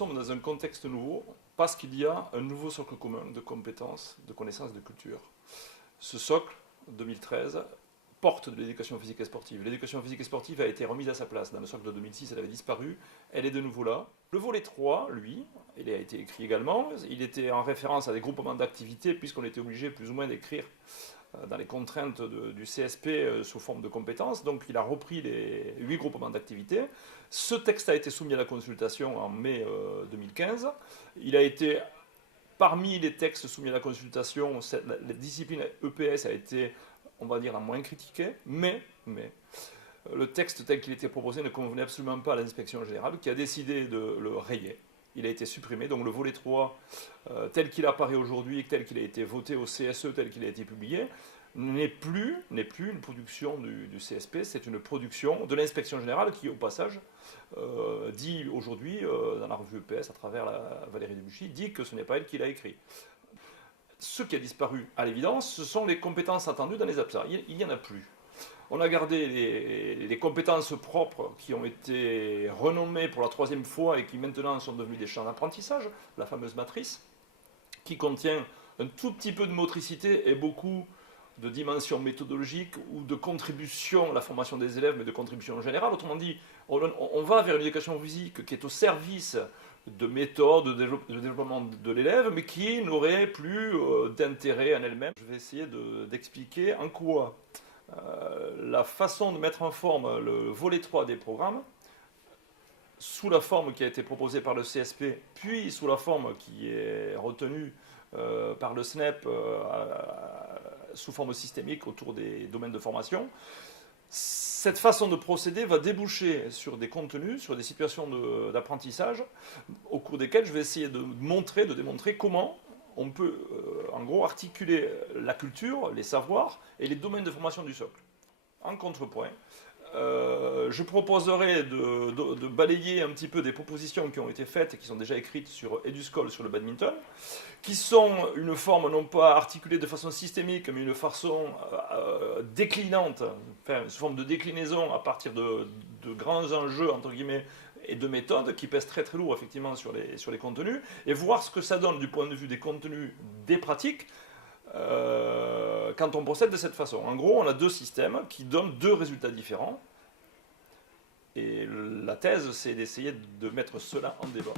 sommes dans un contexte nouveau parce qu'il y a un nouveau socle commun de compétences, de connaissances, de culture. Ce socle, 2013, porte de l'éducation physique et sportive. L'éducation physique et sportive a été remise à sa place. Dans le socle de 2006, elle avait disparu. Elle est de nouveau là. Le volet 3, lui, il a été écrit également. Il était en référence à des groupements d'activités, puisqu'on était obligé plus ou moins d'écrire dans les contraintes du CSP sous forme de compétences. Donc il a repris les 8 groupements d'activités. Ce texte a été soumis à la consultation en mai 2015. Il a été, parmi les textes soumis à la consultation, la discipline EPS a été, on va dire, la moins critiquée, mais le texte tel qu'il était proposé ne convenait absolument pas à l'inspection générale, qui a décidé de le rayer. Il a été supprimé, donc le volet 3, tel qu'il apparaît aujourd'hui, tel qu'il a été voté au CSE, tel qu'il a été publié, n'est plus une production du CSP, c'est une production de l'inspection générale qui, au passage, dit aujourd'hui, dans la revue EPS, à travers Valérie Debuchy, dit que ce n'est pas elle qui l'a écrit. Ce qui a disparu, à l'évidence, ce sont les compétences attendues dans les APSA. Il n'y en a plus. On a gardé les compétences propres qui ont été renommées pour la 3e fois et qui maintenant sont devenues des champs d'apprentissage, la fameuse matrice, qui contient un tout petit peu de motricité et beaucoup de dimensions méthodologiques ou de contribution à la formation des élèves, mais de contribution générale. Autrement dit, on va vers une éducation physique qui est au service de méthodes de développement de l'élève, mais qui n'aurait plus d'intérêt en elle-même. Je vais essayer d'expliquer en quoi la façon de mettre en forme le volet 3 des programmes, sous la forme qui a été proposée par le CSP, puis sous la forme qui est retenue par le SNEP sous forme systémique autour des domaines de formation, cette façon de procéder va déboucher sur des contenus, sur des situations d'apprentissage, au cours desquelles je vais essayer de démontrer comment on peut, en gros, articuler la culture, les savoirs et les domaines de formation du socle. En contrepoint, je proposerai de balayer un petit peu des propositions qui ont été faites et qui sont déjà écrites sur EduSchool, sur le badminton, qui sont une forme non pas articulée de façon systémique, mais une façon déclinante, enfin, sous forme de déclinaison à partir de grands enjeux, entre guillemets, et de méthodes qui pèsent très très lourd effectivement sur les contenus, et voir ce que ça donne du point de vue des contenus, des pratiques, quand on procède de cette façon. En gros, on a 2 systèmes qui donnent 2 résultats différents, et la thèse, c'est d'essayer de mettre cela en débat.